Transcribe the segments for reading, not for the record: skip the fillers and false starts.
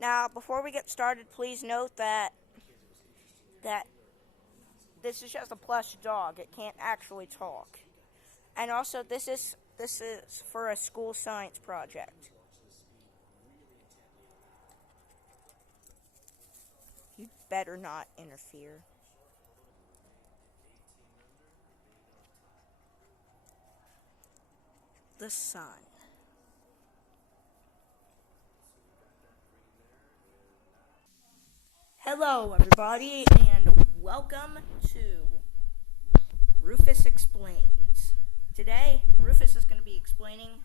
Now, before we get started, please note that this is just a plush dog. It can't actually talk. And also, this is for a school science project. You better not interfere. The sun. Hello, everybody, and welcome to Rufus Explains. Today, Rufus is going to be explaining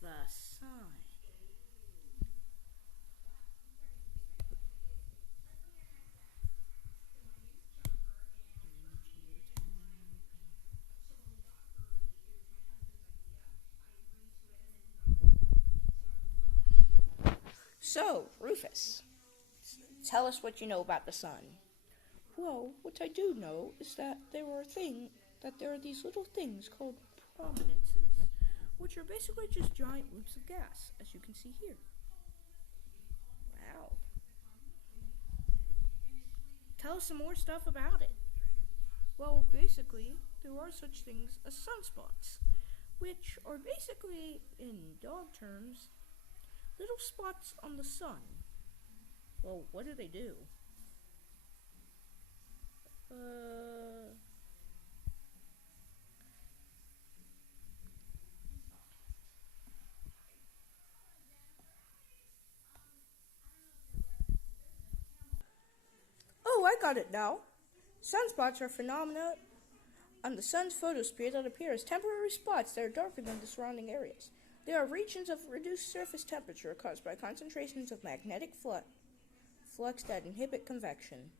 the sun. So, Rufus, tell us what you know about the sun. Well, what I do know is that there are these little things called prominences, which are basically just giant loops of gas, as you can see here. Wow. Tell us some more stuff about it. Well, basically, there are such things as sunspots, which are basically, in dog terms, little spots on the sun. Well, what do they do? Oh, I got it now. Sunspots are phenomena on the sun's photosphere that appear as temporary spots that are darker than the surrounding areas. They are regions of reduced surface temperature caused by concentrations of magnetic flux that inhibit convection.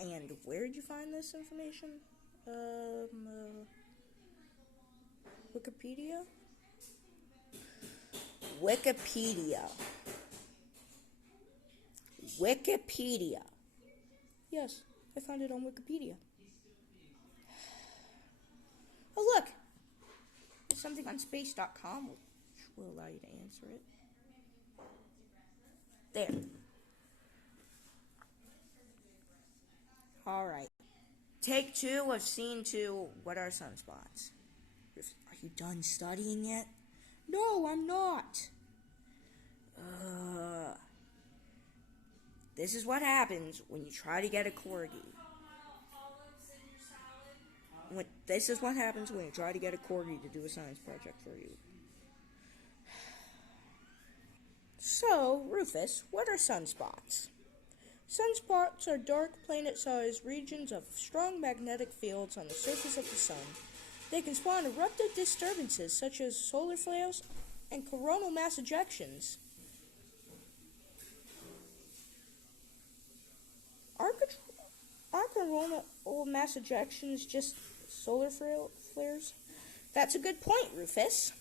And where did you find this information? Wikipedia? Wikipedia. Wikipedia. Yes, I found it on Wikipedia. Oh, look. There's something on space.com which will allow you to answer it. There. Alright. Take 2 of scene 2. What are sunspots? Are you done studying yet? No, I'm not. This is what happens when you try to get a corgi. This is what happens when you try to get a corgi to do a science project for you. So, Rufus, what are sunspots? Sunspots are dark planet-sized regions of strong magnetic fields on the surface of the sun. They can spawn eruptive disturbances such as solar flares and coronal mass ejections. Are coronal mass ejections just solar flares? That's a good point, Rufus.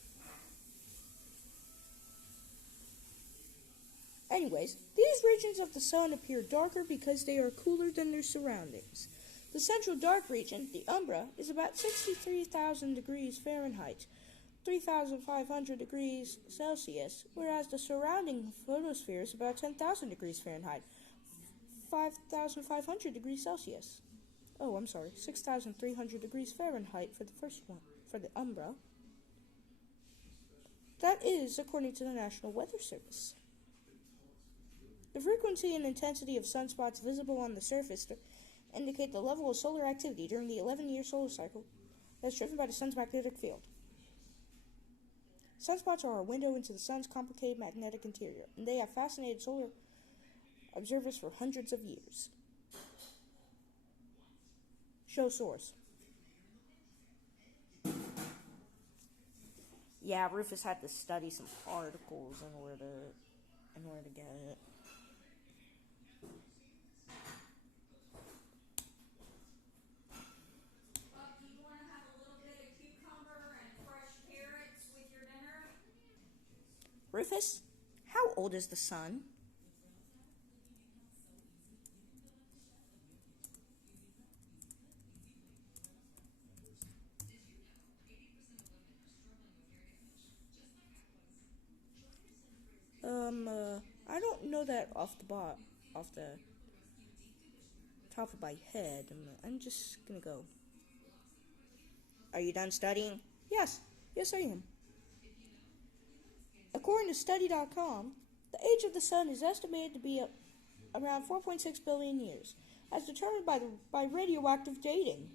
Anyways, these regions of the sun appear darker because they are cooler than their surroundings. The central dark region, the umbra, is about 63,000 degrees Fahrenheit, 3,500 degrees Celsius, whereas the surrounding photosphere is about 10,000 degrees Fahrenheit, 5,500 degrees Celsius. Oh, I'm sorry, 6,300 degrees Fahrenheit for the first one, for the umbra. That is according to the National Weather Service. The frequency and intensity of sunspots visible on the surface indicate the level of solar activity during the 11-year solar cycle that's driven by the sun's magnetic field. Sunspots are a window into the sun's complicated magnetic interior, and they have fascinated solar observers for hundreds of years. Show source. Yeah, Rufus had to study some articles in order to get it. Rufus, how old is the sun? don't know that off the top of my head. I'm just gonna go. Are you done studying? Yes, I am. According to study.com, the age of the sun is estimated to be around 4.6 billion years, as determined by radioactive dating.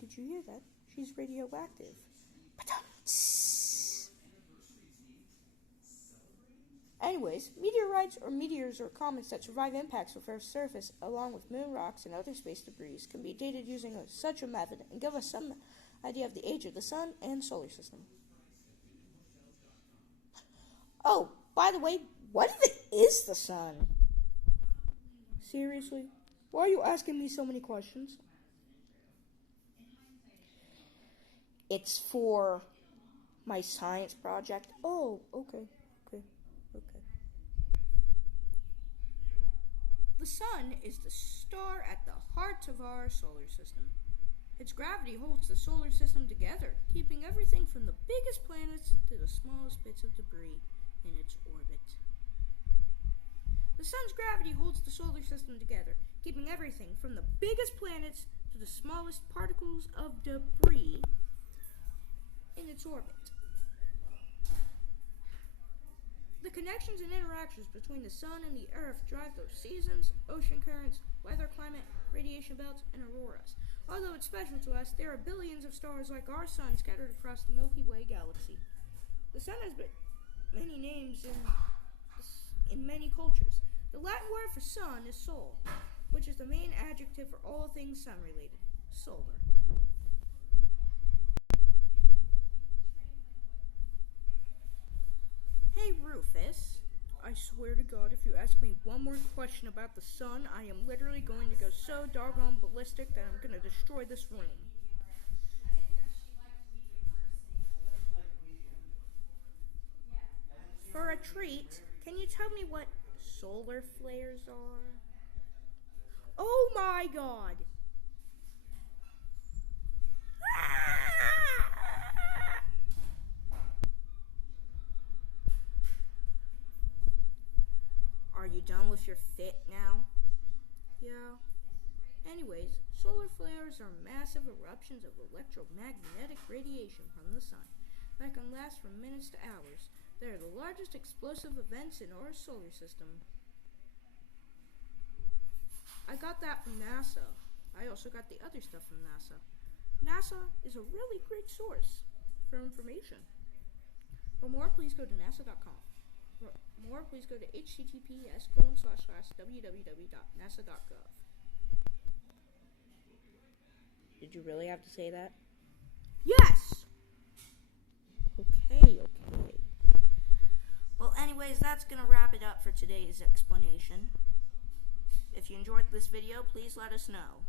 Did you hear that? She's radioactive. Anyways, meteorites or meteors or comets that survive impacts with Earth's surface, along with moon rocks and other space debris, can be dated using such a method and give us some idea of the age of the sun and solar system. Oh, by the way, what even is the sun? Seriously? Why are you asking me so many questions? It's for my science project. Oh, okay. The sun is the star at the heart of our solar system. Its gravity holds the solar system together, keeping everything from the biggest planets to the smallest bits of debris in its orbit. The sun's gravity holds the solar system together, keeping everything from the biggest planets to the smallest particles of debris in its orbit. The connections and interactions between the sun and the earth drive those seasons, ocean currents, weather, climate, radiation belts, and auroras. Although it's special to us, there are billions of stars like our sun scattered across the Milky Way galaxy. The sun has many names in many cultures. The Latin word for sun is sol, which is the main adjective for all things sun-related, solar. Hey Rufus, I swear to God, if you ask me one more question about the sun, I am literally going to go so doggone ballistic that I'm going to destroy this room. For a treat, can you tell me what solar flares are? Oh my God! Are you done with your fit now? Yeah. Anyways, solar flares are massive eruptions of electromagnetic radiation from the sun that can last from minutes to hours. They are the largest explosive events in our solar system. I got that from NASA. I also got the other stuff from NASA. NASA is a really great source for information. For more, please go to nasa.com. For more, please go to https://www.nasa.gov. Did you really have to say that? Yes! Okay. Well, anyways, that's going to wrap it up for today's explanation. If you enjoyed this video, please let us know.